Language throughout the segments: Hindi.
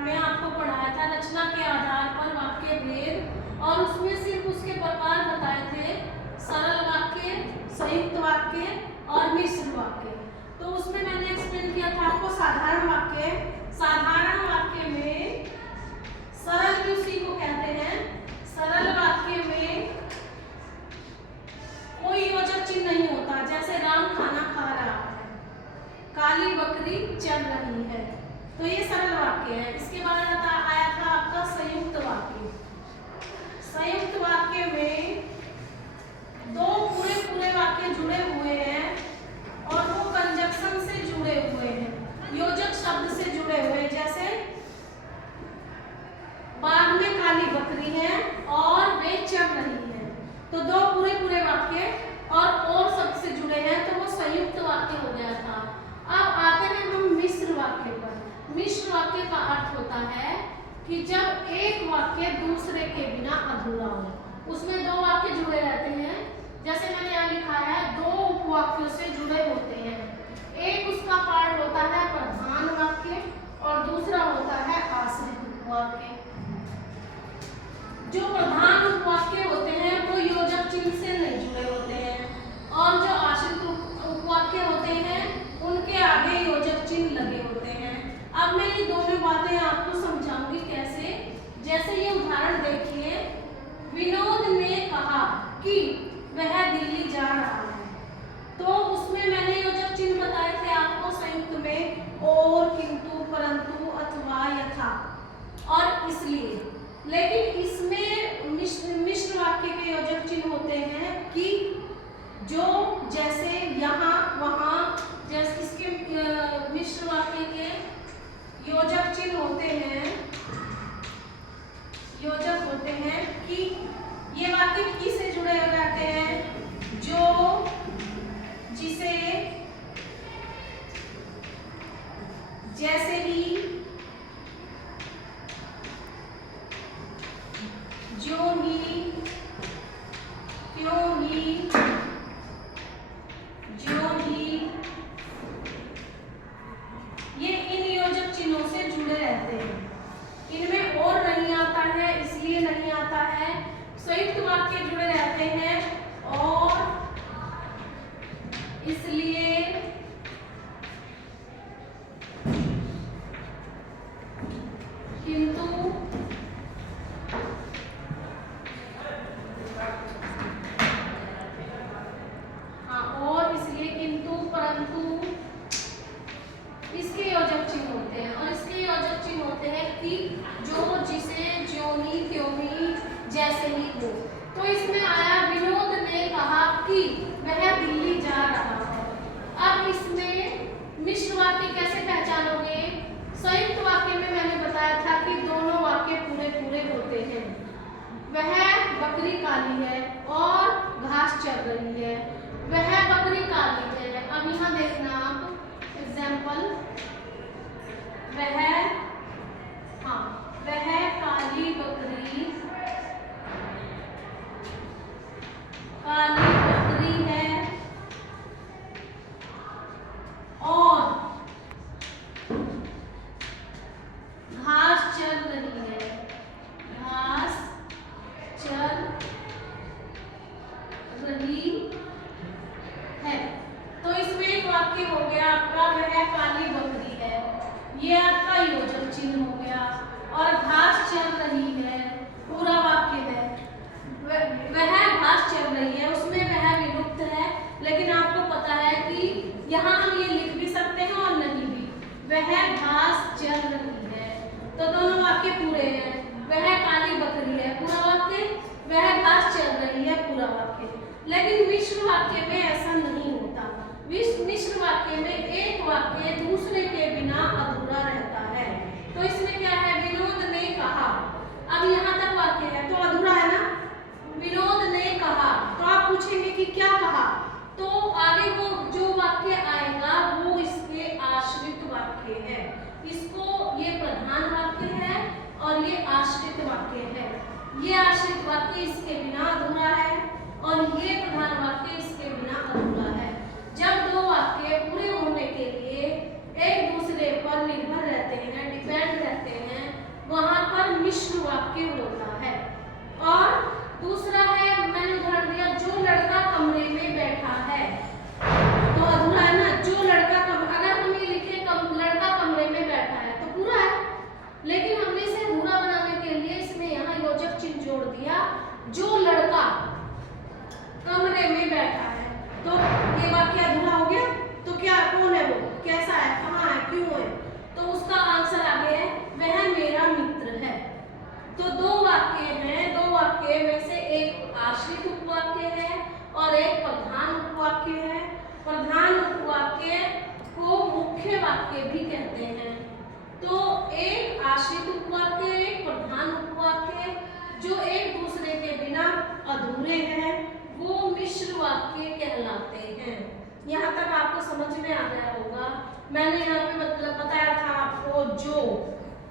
में आपको पढ़ाया था रचना के आधार पर वाक्य भेद, और उसमें सिर्फ उसके प्रकार बताए थे सरल वाक्य, संयुक्त वाक्य और मिश्र वाक्य। तो उसमें मैंने एक्सप्लेन किया था आपको साधारण वाक्य। साधारण वाक्य में सरल भी उसी को कहते हैं। सरल वाक्य में कोई योजक चिन्ह नहीं होता, जैसे राम खाना खा रहा है, काली बकरी चल रही है, तो ये सरल वाक्य है। इसके बाद आया था आपका संयुक्त वाक्य। संयुक्त वाक्य में दो पूरे पूरे वाक्य जुड़े हुए हैं और वो कंजक्शन से जुड़े हुए हैं, योजक शब्द से जुड़े हुए हैं। जैसे बाग में काली बकरी है और वे चल रही है, तो दो पूरे पूरे वाक्य और शब्द से जुड़े हैं, तो वो संयुक्त वाक्य हो गया था। अब आते हैं हम मिश्र वाक्य पर। मिश्र वाक्य का अर्थ होता है कि जब एक वाक्य दूसरे के बिना अधूरा हो। उसमें दो वाक्य जुड़े रहते हैं, जैसे मैंने यहाँ लिखा है दो उपवाक्यों से जुड़े होते हैं। एक उसका पार्ट होता है प्रधान वाक्य और दूसरा होता है आश्रित उपवाक्य। जो प्रधान उपवाक्य होते हैं वो योजक चिन्ह से नहीं जुड़े होते हैं, और जो आश्रित उपवाक्य होते हैं उनके आगे योजक चिन्ह लगे होते हैं। अब मैं ये दोनों बातें आपको समझाऊंगी कैसे। जैसे ये उदाहरण देखिए, विनोद ने कहा कि वह दिल्ली जा रहा है, तो उसमें मैंने योजक चिन्ह बताए थे आपको संयुक्त में, और, किंतु, परंतु, अथवा, यथा और इसलिए। लेकिन इसमें मिश्र वाक्य के योजक चिन्ह होते हैं कि जो जैसे यहाँ वहाँ, जैसे इसके मिश्र वाक्य के योजक चिन्ह होते हैं, योजक होते हैं कि ये वाक्य किससे जुड़े रहते हैं, जो, जिसे, जैसे ही, जो ही, क्यों ही, जो ही, ये इन योजक चिन्हों से जुड़े रहते हैं। इनमें और नहीं आता है, इसलिए नहीं आता है। संयुक्त वाक्य जुड़े रहते हैं और, इसलिए, किंतु, और, इसलिए, किंतु, परंतु, इसके योजक चिन्ह होते हैं। और इसके योजक चिन्ह होते हैं कि जो, जिसे, ज्यों-ही, त्यों-ही, जैसे ही हो। तो इसमें आया विनोद ने कहा कि वह दिल्ली जा रहा है। अब इसमें मिश्र वाक्य कैसे पहचानोगे? संयुक्त वाक्य में मैंने बताया था कि दोनों वाक्य पूरे पूरे होते हैं। वह बकरी काली है और घास चर रही है, वह बकरी काली है। अब यहाँ देखना आप एग्जाम्पल, वह काली बकरी है और घास चर रही है, घास चर रही है। तो इसमें एक वाक्य हो गया आपका, वह काली बकरी है, ये आपका योजक चिन्ह हो गया। और घास चर रही है पूरा वाक्य है, वह घास चर रही है, उसमें वह विलुप्त है, लेकिन आपको पता है कि यहाँ हम ये लिख भी सकते हैं और नहीं भी। वह घास चर रही है, तो दोनों वाक्य पूरे हैं। वह काली बकरी है पूरा वाक्य, वह घास चर रही है पूरा वाक्य। लेकिन मिश्र वाक्य में ऐसा नहीं होता। मिश्र वाक्य में एक वाक्य दूसरे के बिना अधूरा रहता है। तो इसमें क्या है, विनोद ने कहा, अब यहाँ तक वाक्य है तो अधूरा है ना। विनोद ने कहा, तो आप पूछेंगे कि क्या कहा, तो आगे वो जो वाक्य आएगा वो इसके आश्रित वाक्य है। इसको, ये प्रधान वाक्य है और ये आश्रित वाक्य है। ये आश्रित वाक्य इसके बिना अधूरा है और ये प्रधान वाक्य इसके बिना अधूरा है। जब दो वाक्य पूरे होने के लिए एक दूसरे पर निर्भर रहते हैं, डिपेंड रहते हैं, वाक्य होता है। और दूसरा है, मैंने उदाहरण दिया, जो लड़का कमरे में बैठा है, तो अधूरा है ना। जो लड़का अगर हम ये लिखे लड़का कमरे में बैठा है तो पूरा है, लेकिन हमने इसे अधूरा बनाने के लिए इसमें यहाँ योजक चिन्ह जोड़ दिया, जो लड़का कमरे में बैठा है। तो ये वाक्य अधूरा हो गया। तो क्या, कौन है वो, कैसा है, कहाँ है, क्यों है? तो उसका आंसर आगे है, वह मेरा मित्र है। तो दो वाक्य हैं, दो वाक्य में से एक आश्रित उपवाक्य है और एक प्रधान उपवाक्य है। प्रधान उपवाक्य को मुख्य वाक्य भी कहते हैं। तो एक आश्रित उपवाक्य, एक प्रधान उपवाक्य जो एक दूसरे के बिना अधूरे हैं, वो मिश्र वाक्य कहलाते हैं। यहाँ तक आपको समझ में आ गया होगा। मैंने यहाँ पे मतलब बताया था आपको, जो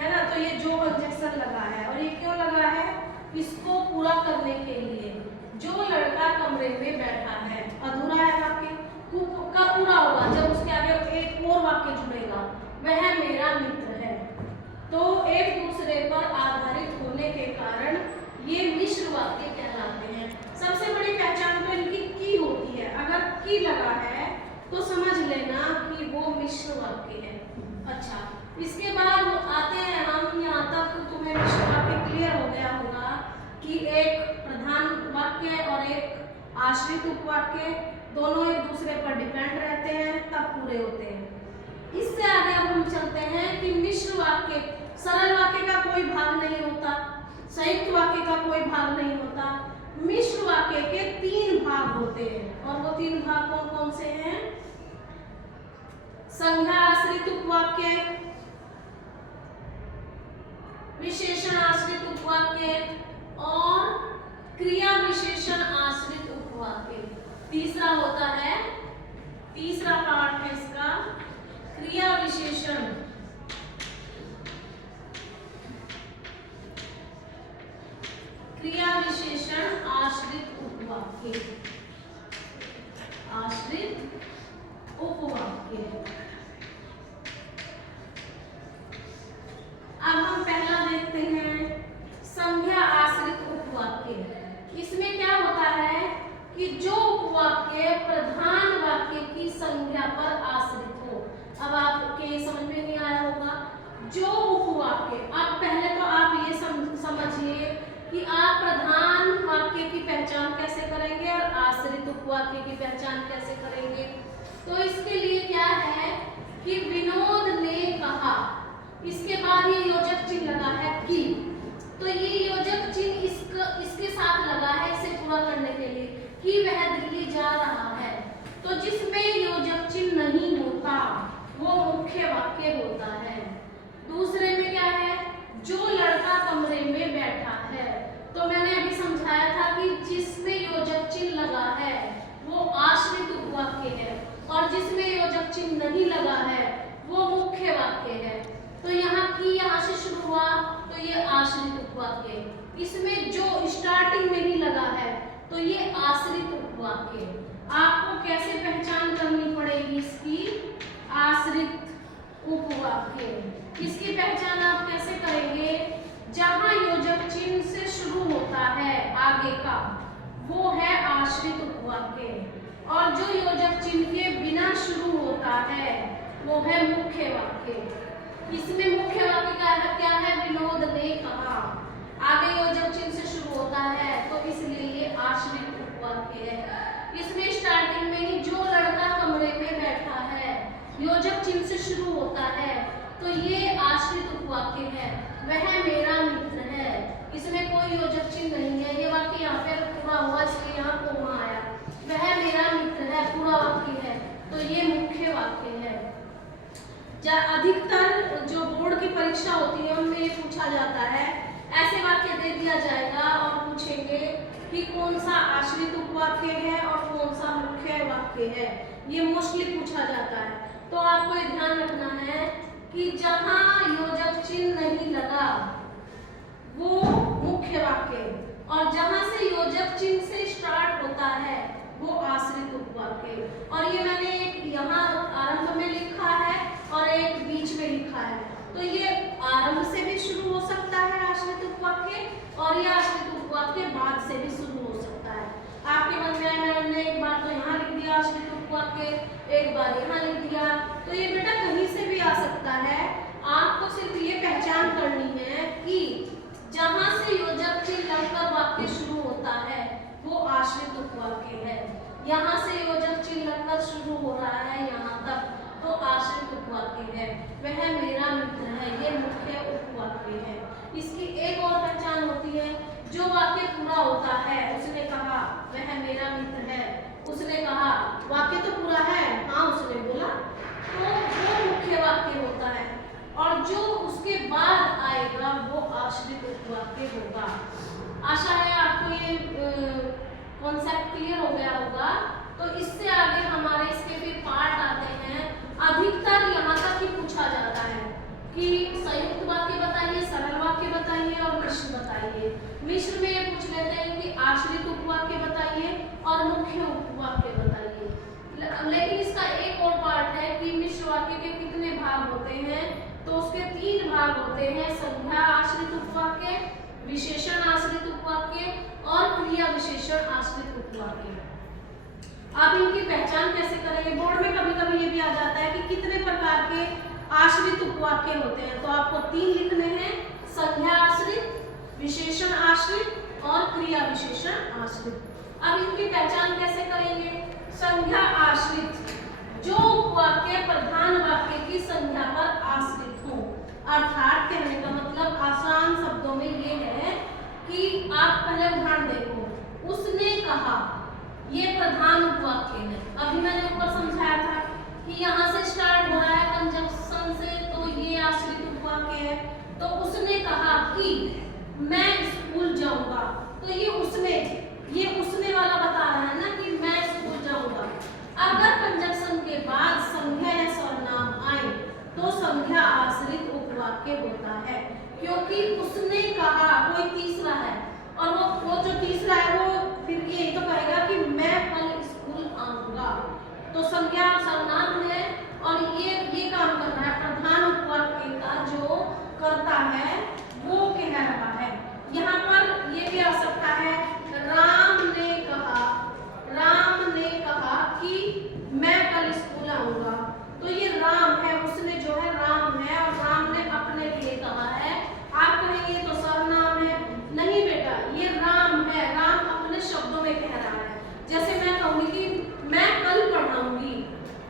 है ना, तो ये जो कंजक्शन लगा है, और ये क्यों लगा है, इसको पूरा करने के लिए। जो लड़का कमरे में बैठा है, अधूरा है वाक्य, कब पूरा होगा, जब उसके आगे एक और वाक्य जुड़ेगा, वह मेरा मित्र है। तो एक दूसरे पर आधारित होने के कारण ये मिश्र वाक्य कहलाते हैं। सबसे बड़ी पहचान तो इनकी की होती है। अगर की लगा है तो समझ लेना कि वो मिश्र वाक्य है। अच्छा, इसके बाद आते हैं हम, यहाँ तक तुम्हें मिश्र वाक्य क्लियर हो गया होगा कि एक प्रधान वाक्य और एक आश्रित उपवाक्य दोनों एक दूसरे पर डिपेंड रहते हैं, तब पूरे होते हैं। इससे आगे अब हम चलते हैं कि मिश्र वाक्य, सरल वाक्य का कोई भाग नहीं होता, संयुक्त वाक्य का कोई भाग नहीं होता। मिश्र वाक्य के 3 भाग होते हैं, और वो 3 भाग कौन कौन से हैं? संज्ञा आश्रित उपवाक्य, विशेषण आश्रित उपवाक्य और क्रिया विशेषण आश्रित उपवाक्य। तीसरा होता है, तीसरा पार्ट है इसका, क्रिया विशेषण आश्रित उपवाक्य। आश्रित उपवाक्य। अब हम पहला देखते हैं, संज्ञा आश्रित उपवाक्य। इसमें क्या होता है कि जो उपवाक्य प्रधान वाक्य की संज्ञा पर आश्रित हो। अब आपके समझ में नहीं आया होगा, जो उपवाक्य, अब पहले तो आप ये समझिए कि आप प्रधान वाक्य की पहचान कैसे करेंगे और आश्रित उपवाक्य की पहचान कैसे करेंगे। तो इसके लिए क्या है कि विनोद ने कहा, इसके बाद ये योजक चिन्ह लगा है कि, तो ये योजक चिन्ह इसके साथ लगा है इसे पूरा करने के लिए कि वह दिल्ली जा रहा है। तो जिसमें योजक चिन्ह नहीं होता वो मुख्य वाक्य होता है। दूसरे में क्या है, जो लड़का कमरे में बैठा है, तो मैंने अभी समझाया था कि जिसमें योजक चिन्ह लगा है वो आश्रित उपवाक्य है, और जिसमें योजक चिन्ह नहीं लगा है वो मुख्य वाक्य है। तो यहाँ से शुरू हुआ तो ये आश्रित उपवाक्य, इसमें जो स्टार्टिंग में ही लगा है तो ये आश्रित उपवाक्य। आपको कैसे पहचान करनी पड़ेगी इसकी, आश्रित उपवाक्य। इसकी पहचान आप कैसे करेंगे, जहां योजक चिन्ह से शुरू होता है आगे का वो है आश्रित उपवाक्य, और जो योजक चिन्ह के बिना शुरू होता है वो है मुख्य वाक्य। इसमें मुख्य वाक्य क्या है, विनोद ने कहा, आगे योजक चिन्ह से शुरू होता है तो इसलिए ये आश्रित उपवाक्य है। इसमें स्टार्टिंग में ही जो लड़का कमरे में बैठा है योजक चिन्ह से शुरू होता है तो ये आश्रित उपवाक्य है, वह मेरा मित्र है। इसमें कोई योजक चिन्ह नहीं है, ये वाक्य यहाँ पे पूरा हुआ इसलिए यहाँ कोमा आया, वह मेरा मित्र है पूरा वाक्य है, तो ये मुख्य वाक्य है। अधिकतर जो बोर्ड की परीक्षा होती है उनमें ये पूछा जाता है, ऐसे वाक्य दे दिया जाएगा और पूछेंगे कि कौन सा आश्रित उपवाक्य है और कौन सा मुख्य वाक्य है, ये मोस्टली पूछा जाता है। तो आपको ये ध्यान रखना है कि जहां योजक चिन्ह नहीं लगा वो मुख्य वाक्य, और जहां से योजक चिन्ह से स्टार्ट होता है वो आश्रित उपवाक्य। और ये मैंने एक यहाँ आरंभ में लिखा है और एक बीच में लिखा है, तो ये आरंभ से भी शुरू हो सकता है आश्रित उपवाक्य, और ये आश्रित उपवाक्य बाद से भी शुरू हो सकता है। आपके मन में आया मैंने एक बार तो यहाँ लिख दिया आश्रित उपवाक्य, एक बार यहाँ लिख दिया, तो ये बेटा कहीं से भी आ सकता है। आपको सिर्फ ये पहचान करनी है कि जहां से योजक चिन्ह लगकर वाक्य शुरू होता है वो आश्रित उपवाक्य है। यहाँ से योजक चिन्ह लगकर शुरू हो रहा है यहाँ तक तो आश्रित उपवाक्य है। वह मेरा मित्र है, ये मुख्य उपवाक्य है। इसकी एक और पहचान होती है, जो वाक्य पूरा होता है, उसने कहा वह मेरा मित्र है, उसने कहा वाक्य तो पूरा है, हाँ उसने बोला, तो वो मुख्य वाक्य होता है। और जो उसके बाद आएगा वो आश्रित उपवाक्य होगा। आशा है आपको ये कॉन्सेप्ट क्लियर हो गया होगा। तो इससे आगे हमारे इसके फिर पार्ट आते हैं। अधिकतर यहाँ तक ही पूछा जाता है कि संयुक्त वाक्य बताइए, सरल वाक्य बताइए और मिश्र बताइए। मिश्र में ये पूछ लेते हैं कि आश्रित उपवाक्य बताइए और मुख्य उपवाक्य बताइए। लेकिन इसका एक और पार्ट है कि मिश्र वाक्य के कितने भाग होते हैं, तो उसके 3 भाग होते हैं, संज्ञा आश्रित उपवाक्य, विशेषण आश्रित उपवाक्य और क्रिया विशेषण आश्रित उपवाक्य। आप इनकी पहचान कैसे करेंगे? बोर्ड में कभी कभी ये भी आ जाता है कि कितने प्रकार के आश्रित उपवाक्य होते हैं, तो आपको 3 लिखने हैं, संज्ञा आश्रित, विशेषण आश्रित और क्रिया विशेषण आश्रित। अब इनकी पहचान कैसे करेंगे? संज्ञा आश्रित, जो वाक्य प्रधान वाक्य की संज्ञा पर आश्रित हो। अर्थात कहने का मतलब आसान शब्दों में ये है कि आप पहले उदाहरण देखो, उसने कहा, ये प्रधान उपवाक्य है। अभी मैंने ऊपर समझाया था कि यहाँ से स्टार्ट हो रहा है कंजंक्शन से, तो ये आश्रित उपवाक्य है। तो उसने कहा कि मैं स्कूल जाऊंगा, तो ये उसने वाला बता रहा है ना कि मैं स्कूल जाऊंगा। अगर कंजंक्शन के बाद संज्ञा या सर्वनाम आए तो संज्ञा आश्रित उपवाक्य होता है, क्योंकि उसने कहा कोई तीसरा है और वो जो तीसरा है वो फिर ये तो कहेगा कि मैं कल स्कूल आऊंगा, तो संज्ञा सर्वनाम है और ये काम कर रहा है, प्रधान उपवाक्य का जो करता है वो कह रहा है। यहाँ पर ये भी आ सकता है, राम ने कहा कि मैं कल स्कूल आऊंगा, तो ये राम है, उसने जो है राम है और राम ने अपने लिए कहा है। आप कहेंगे तो सर्वनाम है, नहीं बेटा ये राम है, राम अपने शब्दों में कह रहा है। जैसे मैं कहूंगी कि मैं कल पढ़ाऊंगी,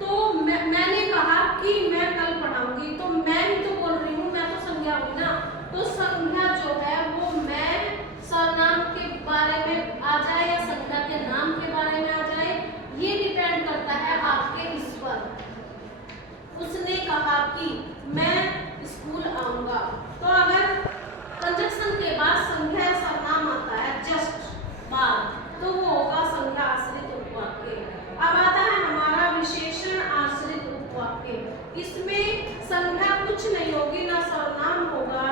तो मैंने कहा कि मैं कल पढ़ाऊंगी, तो मैं ही तो बोल रही हूँ, मैं तो संज्ञा हुई ना। तो संज्ञा जो है वो मैं सर्वनाम के बारे में आ जाए या संज्ञा के नाम के बारे में आ जाए, ये डिपेंड करता है आपके इस पर। उसने कहा कि मैं स्कूल आऊंगा, तो अगर कंजंक्शन के बाद संज्ञा या सर्वनाम आता है जस्ट बाद, तो वो होगा संज्ञा आश्रित उपवाक्य। अब आता है हमारा विशेषण आश्रित उपवाक्य। इसमें संज्ञा कुछ नहीं होगी, ना सर्वनाम होगा,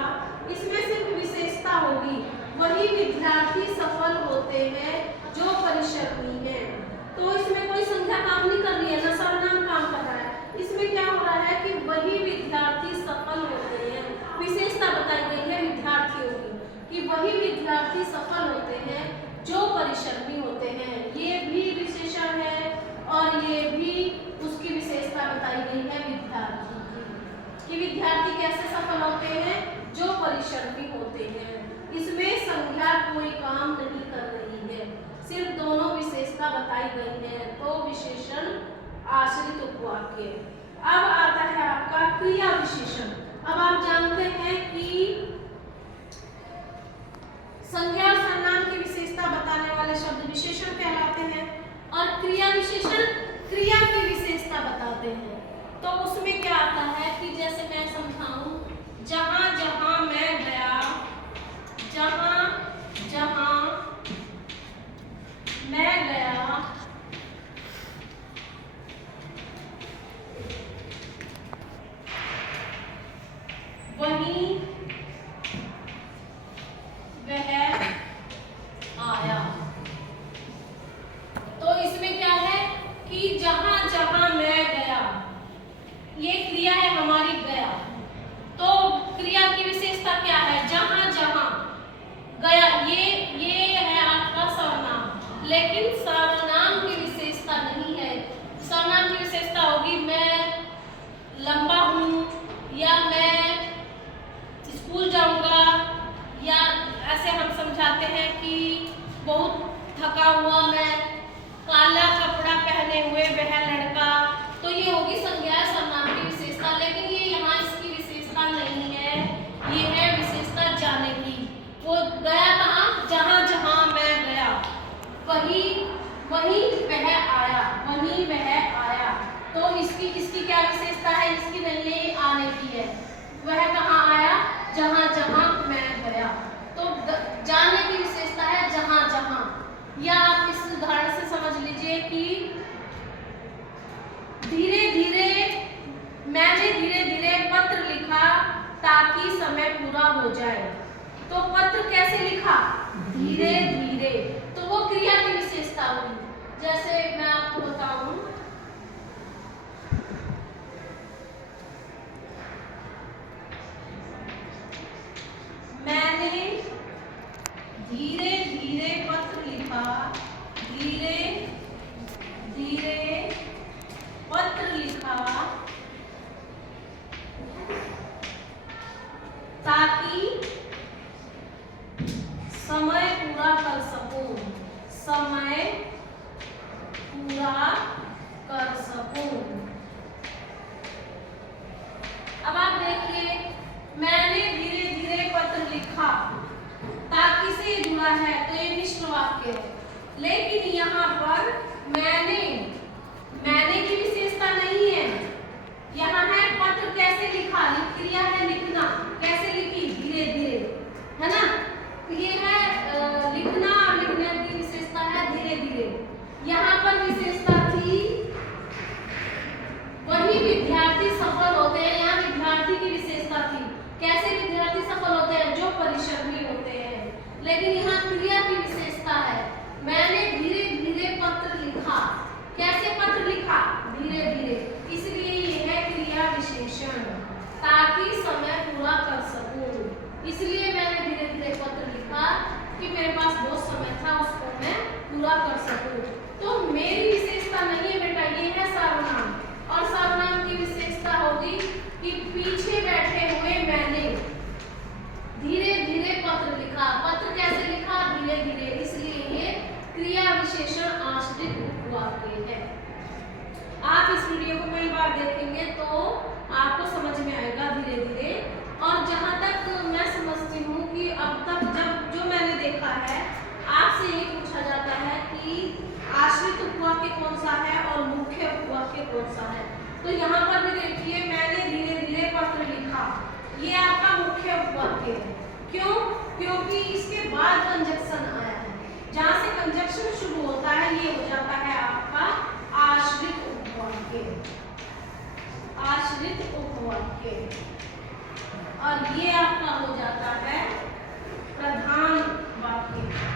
इसमें सिर्फ विशेषता होगी। वही विद्यार्थी सफल होते हैं जो परिश्रमी है। तो इसमें कोई संख्या काम नहीं कर रही है, ना सर्वनाम काम कर रहा है। इसमें क्या हो रहा है कि वही विद्यार्थी सफल होते हैं, विशेषता बताई गई है विद्यार्थियों की कि वही विद्यार्थी सफल होते हैं जो परिश्रमी होते हैं। ये भी विशेषण है और ये भी उसकी विशेषता बताई गई है विद्यार्थी की कि विद्यार्थी कैसे सफल होते हैं, जो परिश्रमी होते हैं। इसमें संज्ञा कोई काम नहीं कर रही है, सिर्फ दोनों विशेषता बताई गई है, तो विशेषण आश्रित उपवाक्य। अब आता है आपका क्रिया विशेषण। अब आप जानते हैं कि संज्ञा और सर्वनाम की विशेषता बताने वाले शब्द विशेषण कहलाते हैं और क्रिया विशेषण क्रिया की विशेषता बताते हैं। तो उसमें क्या आता है कि जैसे मैं समझाऊं, जहां जहां मैं गया, जहां जहां मैं गया, वहीं वह आया। तो इसमें क्या है कि जहां जहां मैं गया, ये क्रिया है हमारी गया, तो क्रिया की विशेषता क्या है, जहां जहां। लंबा हूँ, या मैं स्कूल जाऊँगा, या ऐसे हम समझाते हैं कि बहुत थका हुआ मैं, काला कपड़ा पहने हुए वह लड़का। तो ये होगी संज्ञा सर्वनाम की विशेषता, लेकिन ये यहाँ इसकी विशेषता नहीं है, ये है विशेषता जाने की। वो गया कहाँ? जहाँ जहाँ मैं गया, वहीं वहीं वह आया, वहीं वह आया। तो इसकी क्या विशेषता है? इसकी नहीं है, ये आने की है। वह कहाँ आया? जहाँ जहाँ मैं गया। तो जाने की विशेषता है जहाँ जहाँ। या आप इस उदाहरण से समझ लीजिए कि धीरे धीरे मैंने धीरे धीरे पत्र लिखा ताकि समय पूरा हो जाए। तो पत्र कैसे लिखा? धीरे धीरे। तो वो क्रिया की विशेषता हुई। जैसे मैं आपको बताऊं, मैंने धीरे धीरे पत्र लिखा, धीरे धीरे पत्र लिखा ताकि समय पूरा कर सकूं, समय पूरा कर सकूं। अब आप देखिए, मैंने धीरे धीरे पत्र लिखा, ताकि से जुड़ा है तो ये मिश्र वाक्य है। लेकिन यहाँ पर मैंने की विशेषता नहीं है, यहाँ है पत्र कैसे लिखा, क्रिया है लिखना, कैसे लिखी? धीरे धीरे, है ना? ये है लिखना, और लिखने की विशेषता है धीरे धीरे। यहाँ पर विशेषता थी वही विद्यार्थी सफल होते हैं, यहाँ विद्यार्थी की विशेषता थी। कैसे विद्यार्थी सफल होते हैं? जो परिश्रमी होते हैं। लेकिन यहाँ क्रिया की विशेषता है, मैंने धीरे धीरे पत्र लिखा। कैसे पत्र लिखा? धीरे धीरे। इसलिए ये है क्रिया विशेषण, ताकि समय पूरा कर सकूं। इसलिए मैंने धीरे धीरे पत्र लिखा कि मेरे पास बहुत समय था, उसको मैं पूरा कर सकूं। तो मेरी विशेषता नहीं है बेटा, ये है सर्वनाम। और सर्वनाम की विशेषता होगी कि पीछे बैठे हुए मैंने धीरे धीरे पत्र लिखा। पत्र कैसे लिखा? धीरे धीरे। इसलिए ये क्रिया विशेषण आश्रित उपवाक्य है। आप इस वीडियो को कई बार देखेंगे तो आपको समझ में आएगा धीरे धीरे। और जहाँ तक मैं समझती हूँ कि अब तक जो मैंने देखा है, आपसे ये पूछा जाता है कि आश्रित उपवाक्य कौन सा है और मुख्य उपवाक्य कौन सा है। तो यहाँ पर भी देखिए, मैंने धीरे धीरे पत्र लिखा, ये आपका मुख्य उपवाक्य है। क्यों? क्योंकि इसके बाद कंजक्शन आया है। जहाँ से कंजक्शन शुरू होता है ये हो जाता है आपका आश्रित उपवाक्य, आश्रित उपवाक्य। और ये आपका हो जाता है प्रधान वाक्य।